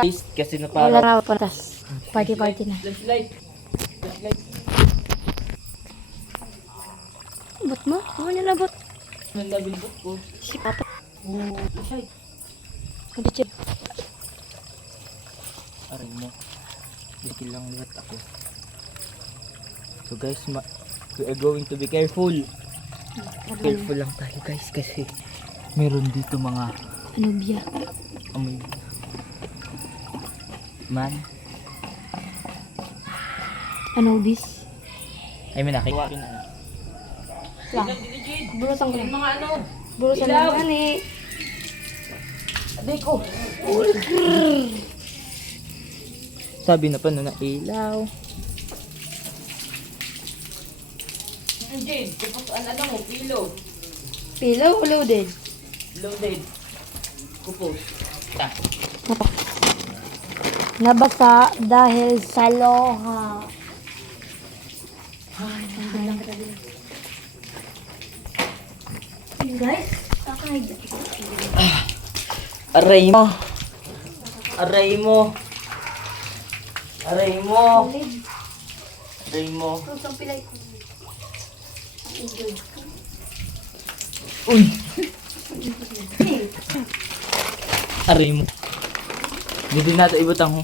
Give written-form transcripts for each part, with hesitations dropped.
Kasi na Wala parang na patas. Party na. flashlight. Bot mo? Ano nilabot? Nandabing book ko. Si Papa. Flashlight. Ano siya? Aray mo. Dikil lang liwat ako. So guys, we are going to be careful. Careful lang tayo guys kasi meron dito mga Ano biya? amoy man. Ano bis? Ay may nakiwain na. Lang. Burusan ko lang. Mga ano? Burusan Ilaw. lang ani. Aday ko. Sabi na pa na ilaw. Jade, tapos ano mo, pilo. Pillow o loaded? Loaded. Kupos. Ta. Nabasa dahil sa loha. Guys, sakay. Aray mo. Aray mo. Aray mo. Aray mo. Kusang pilay ko. Uy. Aray mo. Hindi nato ibutang ho.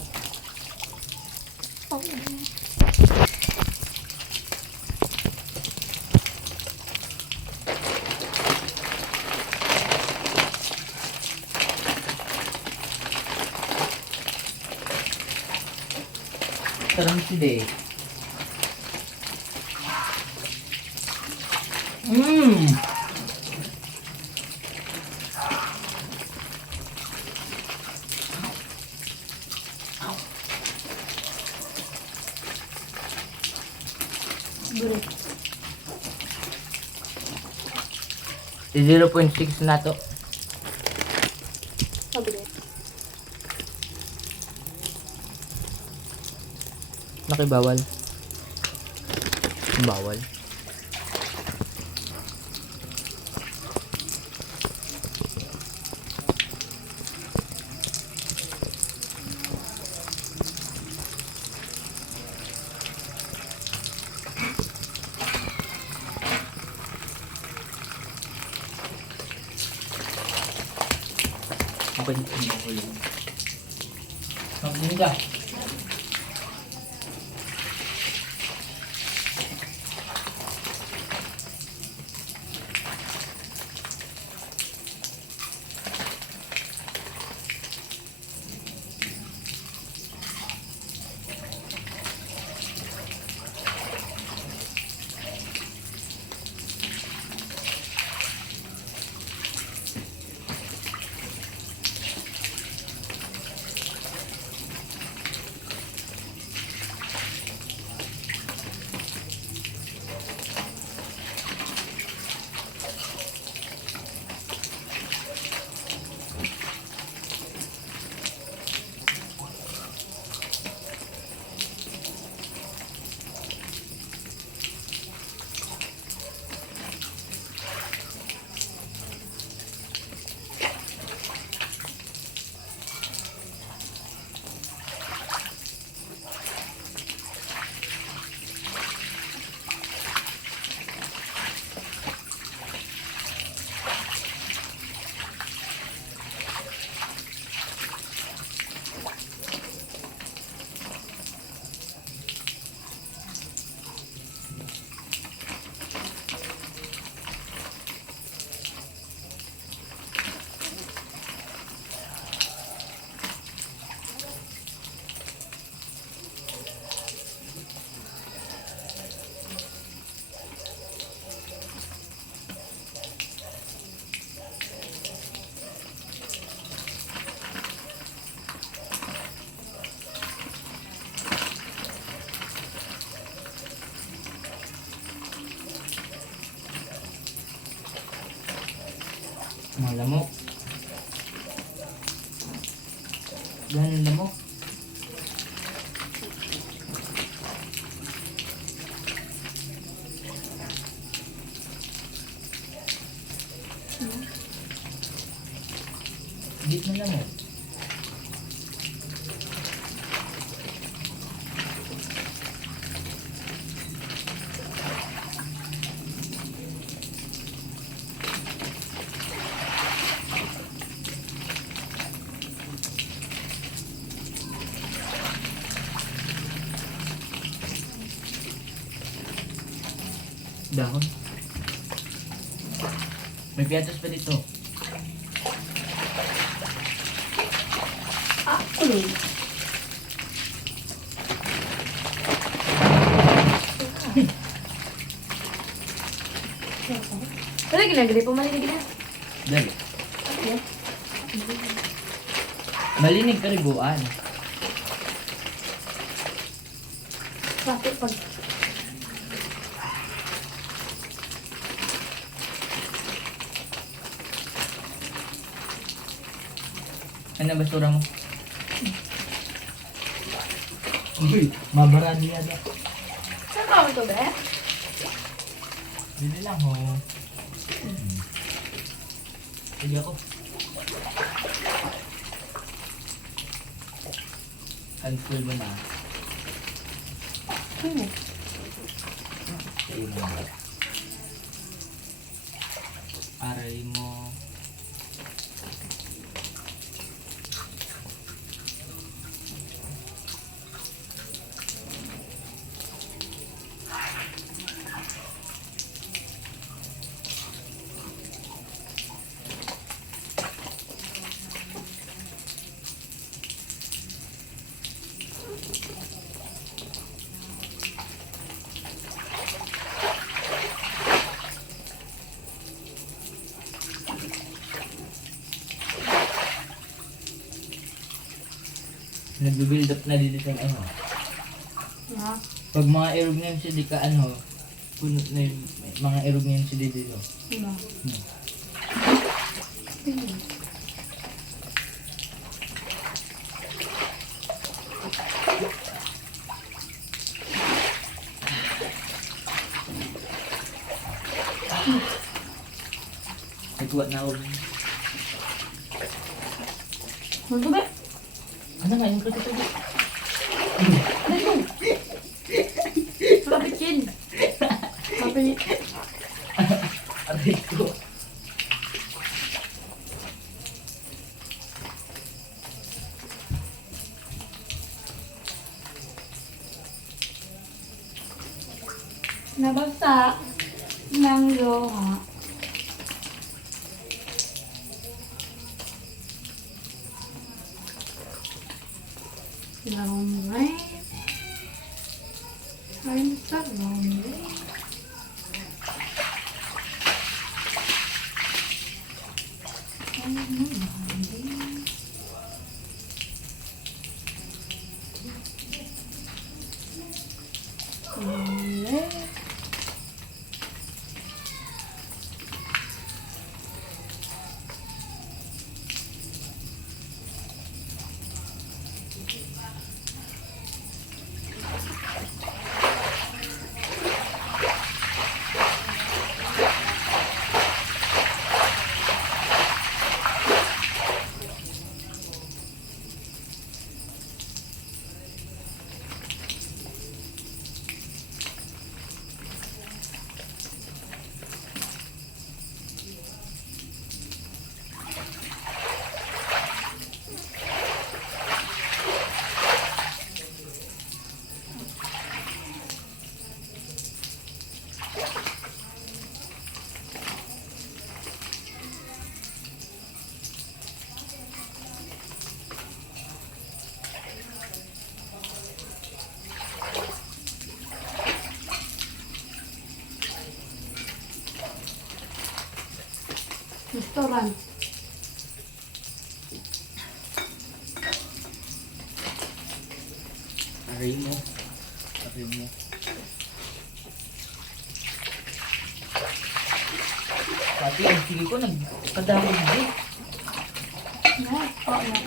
Sarang sila eh. Si 0.6 na to. Nakibawal. Bawal. Balik mo ko yun. Magdini ka. Mga lamok. Ganun lamok. Git na lamok. Dahon. May piatos pa dito. Ah, ulod. Pero ginagari po mali na gina. Dali. Okay. Malinig ka ribuan. Bakit pag... Ano basura mo? Uy, mabara niya na. Saan ka ito, be? Bili lang ho. Sige ako. Handful mo na. Hmm. Ayun mo. Aray mo. Nag-build up na dito sa ano. Yeah. Pag mga erog na yun siya, di ka ano, puno na yung mga erog na yun siya dito. Diba? Nagkuha na ako. Ano ba? Ano nga yung kasi ito? Ano yun? Malapit yun. Malapit. Aray ko. Nabasa ng loha. Long way. I'm so lonely. Lonely. Restaurant. Aray mo. Aray mo. Pati ang sige ko nagkadami din. No, oh, no.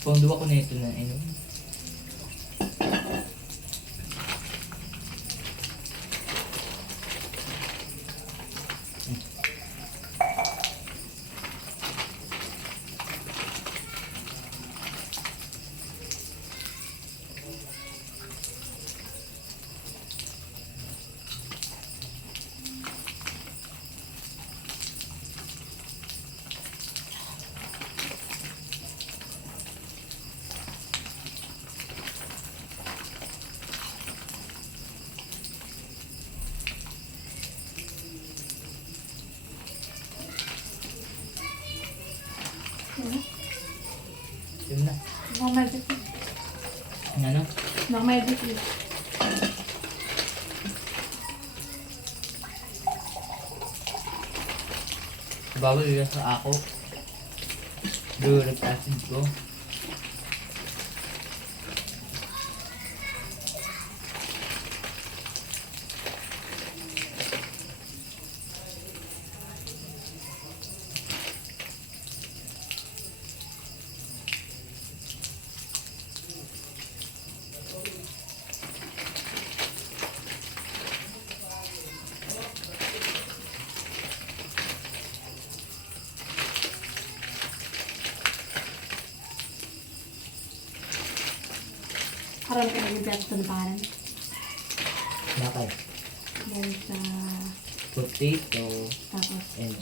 Kung duwa ko na ito na ano. Nakamedit. Ano? Nakamedit. Bawal yun sa ako. Uric acid ko. Karoon ka nag-ibig sa nabaran. Bakit? Dahil sa... Potato Tapos, and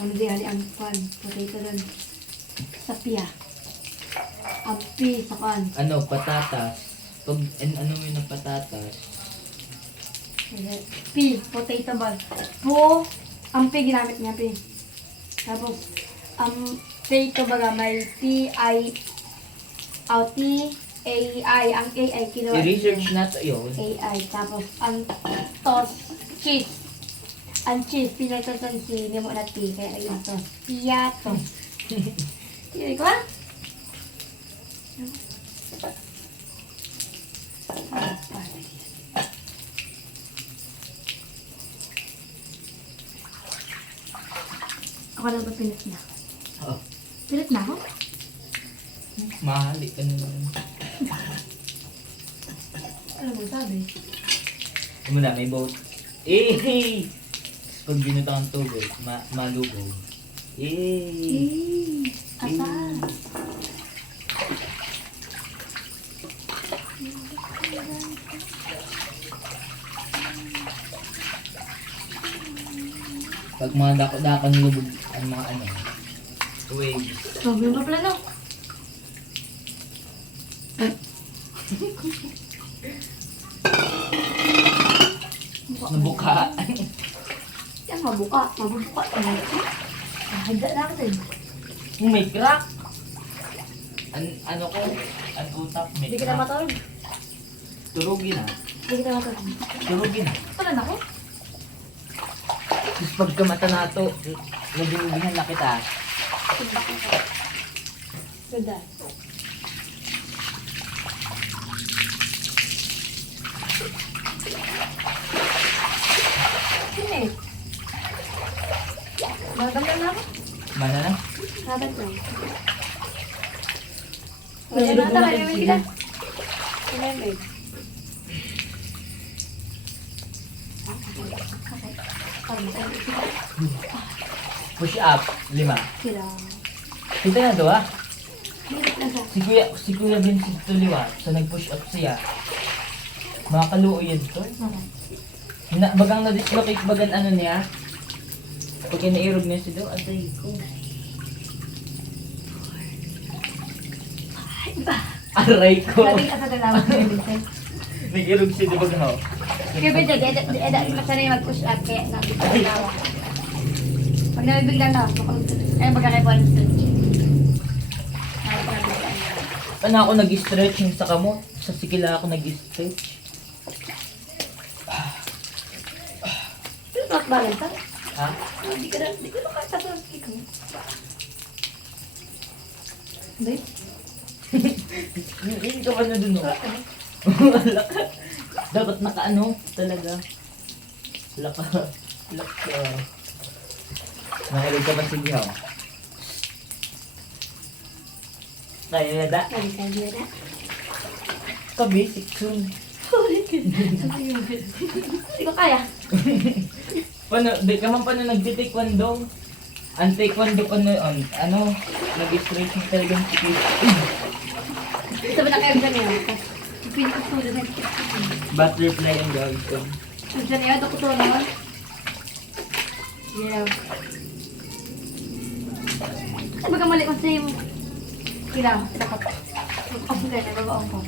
ang dihali ang pan. Potato doon. Sa piya. Ang pi sa pan. ano, patatas. Pag ano mo yun ng patatas. Pi, potato ball. Po, ang pi ginamit niya, pi. Tapos, ang potato baga may T-I, T-A-I, ang A-I, kinuha. I-research na to yun. AI. Tapos, ang tos, cheese. Ang cheese, pinagtoton si Nemo na T, kaya naging tos. Piyato. Hindi ko ba? Ako na ba pilit na? Oh, Pilit na ako? mahali ka na naman. Ano mo sabi? Ano na, may boat. Eh! Pag binuto ang tubig, malubog. Eh! Asaan? Pag mga dako-dakon lubog, ang mga ano, waves. Sabi mo pa pala no? Nabuka. Yan, mabuka. Mabuka. Hagda natin. May crack! Ano ko? Ang utak, may Hindi kita crack. matulog. Turugin na. Hindi kita matulog. Turugin na. Pala na ako? Tapos pagka mata na ito, nabinubihan na kita. Feedback na ko. Ganda. Sini. Magandang na ako. Mana na? Kabat lang. Wala na ata, kaya may sila. Remember. Push up, 5. Sila. Kita na to ah. Hirap na siya. Si Kuya Vincent Tuliwa, so nag-push up siya. Makaluo yun to. Bagang na-dislocate bagan ano niya. Pag inairog niya siya daw, atay ko. Aray ko. Sabi ka sa dalawa ko yung Vincent. Nag-irog siya daw bagang. Kaya ba edad masanay mag-push up kaya nabi sa dalawa. Pag nabibigla na, ay magkakaiba ng stretch. Paano ako nag-stretch yung sa kamot? Sa sikila ako nag-stretch. Pero rock balance, ha? Ha? Hindi ko na kaya sa stick mo. Hindi? Hindi ka pa na dun, no? Wala ka. Dapat naka-ano talaga. Wala ka. Wala ka. Nakilig ka ba sige ho? Kaya na da? Kaya na. Ka-basic soon. Hindi ko kaya. Paano, di ka man paano nagdi-taekwondo? Ang taekwondo ko na, ano, nag-stretching talaga yung sikip. Ito ba na kayo dyan yun? Pinag-studio na ito. Butterfly ang gawin ko. Dyan yun, ako to naman. Yeah. Ay, baga mali ko sa'yo. Kailangan, dapat. Ang ganda, babaong ko.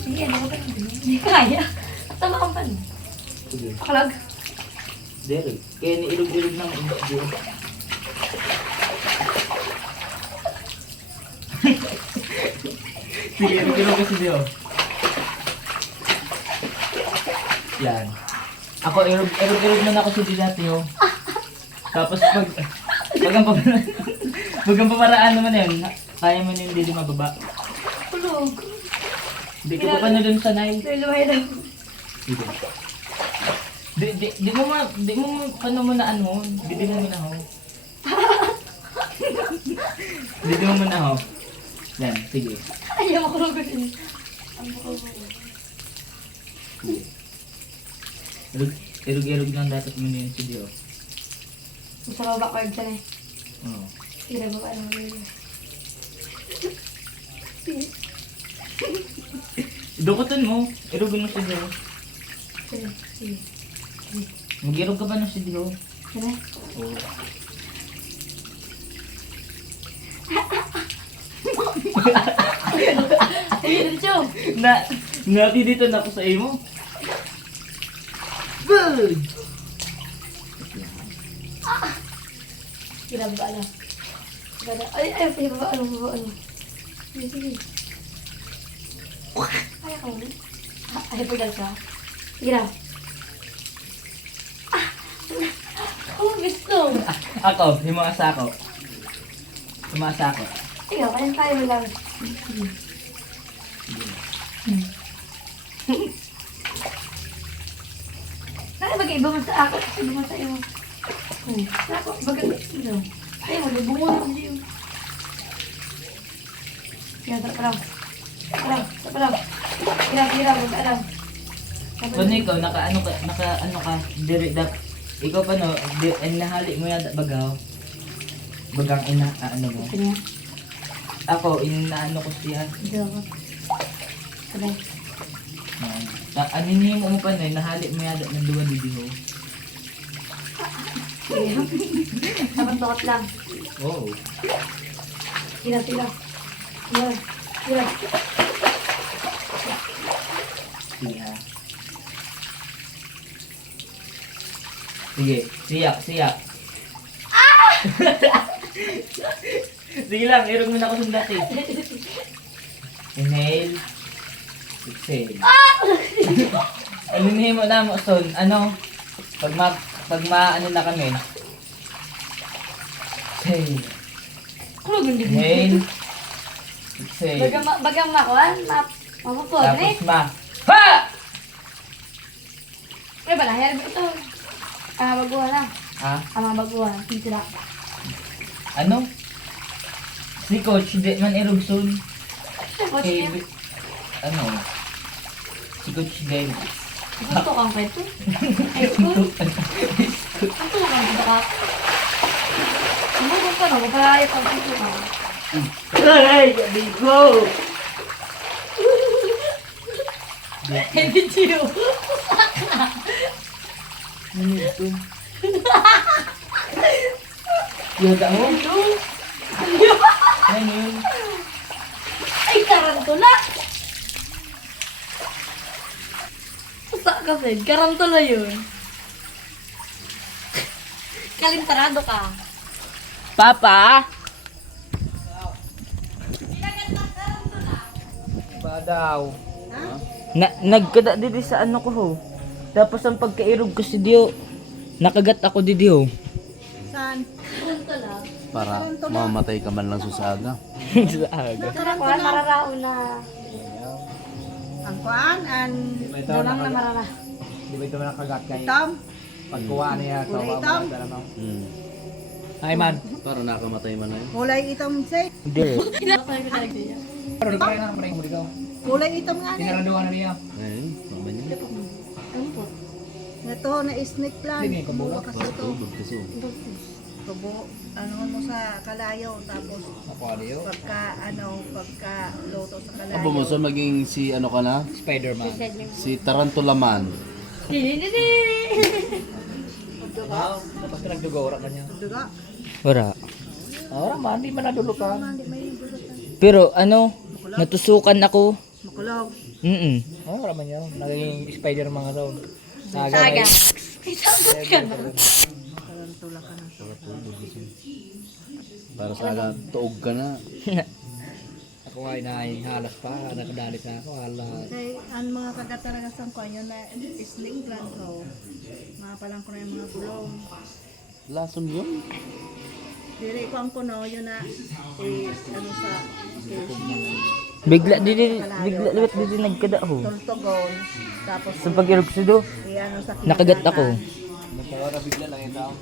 Sige, ano ba? Hindi kaya. Tama ang pan. Sige. Akalag. Derek, kaya niilog-ilog ng hindi. Sige, irog kasi diyo. Yan. Ako, irog na ako sa dati, oh. Tapos pag ang pamaraan naman yun, kaya mo na hindi di mababa. Kulog. Hindi ko pa na dun sanay. Luluhay lang. Sige. Di mo paano mo na ano, bidi mo muna ho. Bidi mo muna ho. Yan, sige. Ayaw ako kulog din. Ang kulog. Irog lang dapat mo na yun si Dio. Sa baba card dyan eh. Oo. Sige, baba ano mo yun. Dukutan mo, irogin mo si Dio. Sige, sige. Mag-irog ka ba na si Dio? Sige. Oo. Sige, dito. Ngati dito na ako sa imo. Good! Sige, baba ano. Ay, baba ano, baba ano. Sige, sige. Ay, ako mo. Ay, pagdal ka. Sige na. Oh, gusto. Ako, yung mga sako. Yung mga sako. Sige, kaya tayo mo lang. Nakibagay, iba mo sa ako. Iba mo sa iyo. Ako, bagay. Ito. Ay, magbubungo na siya. Sige, tara pa lang. Tara pa lang. Gira, mag-alam. Kung ikaw, naka ano ka, dire dap. Ikaw pa no, nahali mo yata bagaw. Bagang ano mo. Ito niya. Ako, inaano ko siya. Ito ako. Sabay. Aninin mo pa no, nahali mo yata ng duwa didiho. Sige. Dapat bakot lang. Oo. Gira. Gira. Sige ha. Sige, siyak. Sige lang, irog mo na ako sa dati. Inhale. Exhale. Aninin mo na mo, son. Ano? Pag ano na kami. Exhale. Kulog hindi. Inhale. Exhale. Bagang makuhan. Mapupod. Tapos ha! Eh, bala, hayal mo ito. Baguhan na. Ha? Baguhan. Dito na. Ano? Si Coach, di man erupson. Coach niya. Ano? Si Coach din. Gusto kang kwento? Ay, school? Gusto kang kwento ka? Ano ka na? Magpalayas ang kwento ka. Ay, bigo! Hey, video! Ano ito? Yoda mo? Ano yun? Ay, tarantula! Basta ka, Fred. Tarantula yun. Kalintarado ka. Papa? Badaw. Nagkada dito sa ano ko ho. Tapos ang pagkairog ko si Dio, nakagat ako di Dio. Saan? Tarantula. Para mamatay ka man lang sa aga. Sa aga. Tarantula, mararao na. Ang kuan, ang Dalang na marara. Di ba ito nakagat kayo? itom. Pagkuha niya sa Kulay baba itom. dala mo. Ay man. Para nakamatay man na yun. Kulay itom, say. Hindi. Pero di pa rin ang pring mo ikaw. Kulay itom nga ni. Tinaranduan na niya. Ayun, mama niya. Ano po? Ito, na snake plant. Hindi, kubuka. Kubuka kasi ito. Bugkaso. Kubo, ano mo sa kalayo. Tapos, Nakuha niyo. pagka loto sa kalayo. Abo mo, so maging si ano ka na? Spider-Man. Si Tarantula Man. Tapos pinagdugo oras na niya. Duga. Wala. Ora man, di man nadulo ka. Hindi may gulot. Pero ano, natusukan ako. Makulog. Ora man yun. Naging Spider-Man nga daw. Saga. Ay, sagot ka na. Tarantula ka na. Para sa aga, tuog ka na. Ako ay nahalas pa, nakadali sa ako, halas. Kay ang mga kagataragasang ko yun na isling grand ko. Mga palang ko na yung mga bulong. Lason yun. Dili ko ang kuno yun na ano sa Bigla liwat din nagkadaho. tultugon. Tapos Sa pag-irugsido, ano sa nakagat ako. Nagkawara bigla lang yung tao.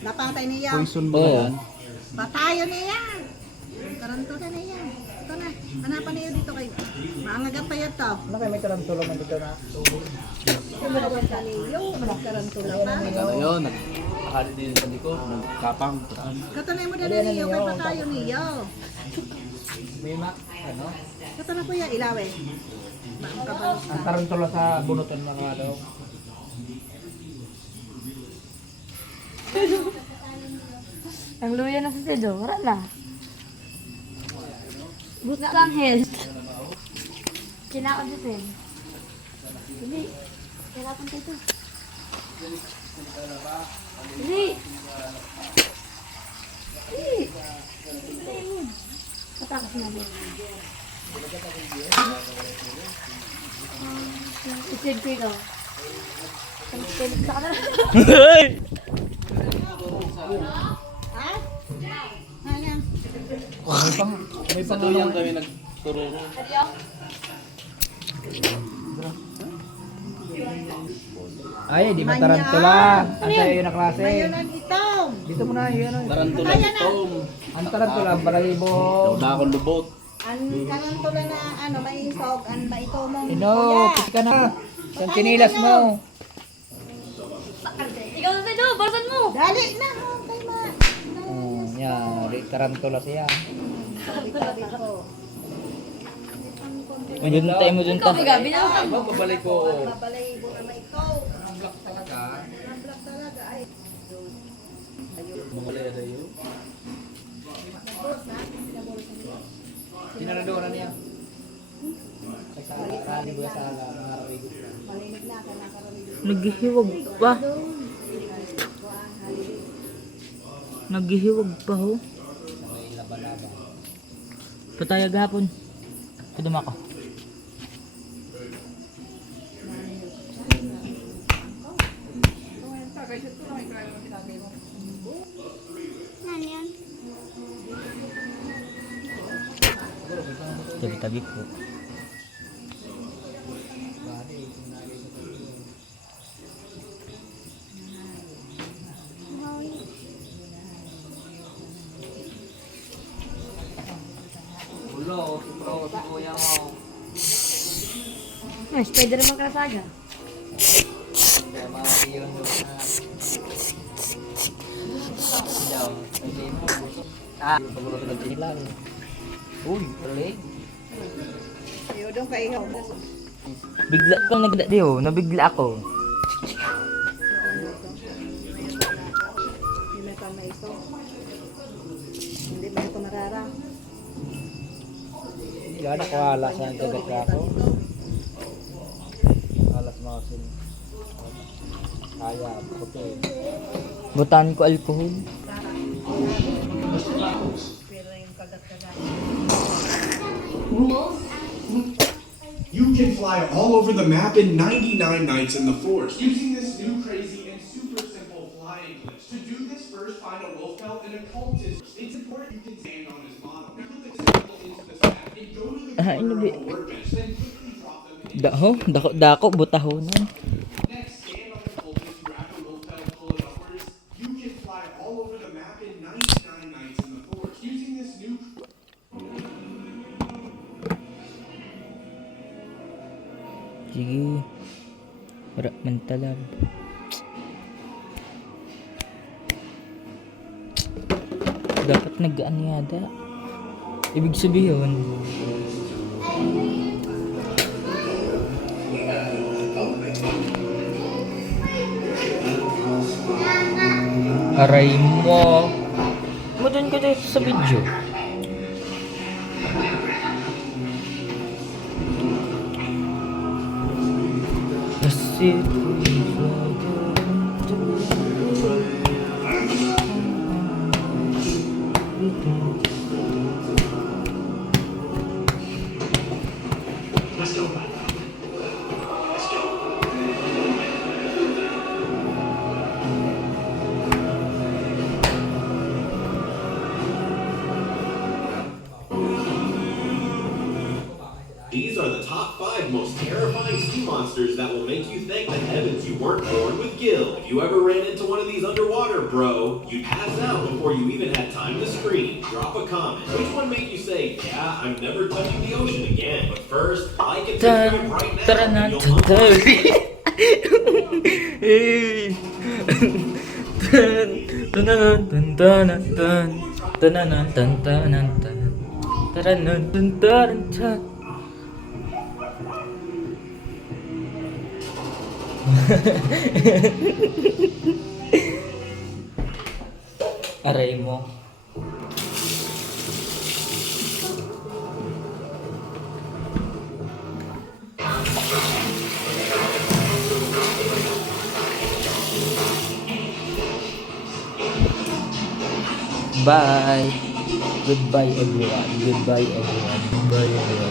Napatay niya. Poison ba Oo. yan? Patayo niya. Karanto na niya. Ito na. Hanapan niyo dito kayo. Maangagat pa yan to. Ano kayo may tarantula man dito na? Kumawan ka niyo. Karanto pa. Ano yun? Nakakali din sa likod. Nagkapang. Katanay mo dali niyo. Kay patayo niyo. May ano? Kato na kuya. Ilawe. Maangkabalos ka. Ang tarantula sa bunutan mga daw. Ang luya na sa tido, wala na. Gusto ang health. Kinaon sa tido. Hindi. Kailangan tayo ito. Hindi. Hindi. Patakas na mo. Isid ko ikaw. Pilit sa kanan. Ha? Ayan. May Sa tulong kami nagtururo. Ay, di ba tarantula? Ang tayo yun na klase. Mayroon itong. Dito mo na yun. Tarantula itom. Ang tarantula, balahibo. Dakon lubot. Ang karantula na ano, may isog, ang maito mong Ino, piti ka na. Isang tinilas mo. Ikaw na tido, basan mo. Dali na, oh, kay ma. Yan, di tarantula siya. Sabi ko. Ayun tayo mo dun ta. Ikaw, Gabi na ako. Babalik ko. Mabalay mo na may ikaw. Ang black talaga. Ang black talaga ay. Sinarado na niya. Sa kani ba sa mga rigo. Malinig na ka nakarinig. Naghihiwag pa. Naghihiwag pa ho. May laban-laban. Pataya gahapon. Kadama ko. Tabi-tabi po. Ulo, pro, si kuya mo. Ay, Spider-Man ka saga. Kaya mga yun doon na. Daw, hindi mo. Pagulot ng tinilang. Uy, ulit. Iyo dong kay ikaw. Bigla kang nagda di ho. Nabigla ako. Hindi may pa may isog. Hindi may ito marara. Yan ako halas ang kagat ako. Halas mga sin. Kaya, puti. Butan ko alcohol. Pero yung kagat-kagat. You can fly all over the map in 99 nights in the forest using this new crazy and super simple flying glitch. To do this, first find a wolf pelt and a cultist. It's important you can stand on his model. Now put the sample into the stack and go to the Ah, corner hindi. of the workbench. Then quickly drop them in. Dako, butahonan. Next, stand on the cultist, grab the wolf pelt, pull it upwards. You can fly all over the map in 99 nights in the forest using this new. Sige. Wala man talab. Dapat nag-ano yada. Ibig sabihin. Aray mo. Mo dun ka dito sa video. Kasi heavens you weren't born with Gil. If you ever ran into one of these underwater, bro, you'd pass out before you even had time to scream. Drop a comment. Which one made you say, yeah, I'm never touching the ocean again? But first, like and subscribe right now. And you'll unlock Aray mo. Bye. Goodbye everyone. Goodbye everyone. Goodbye everyone.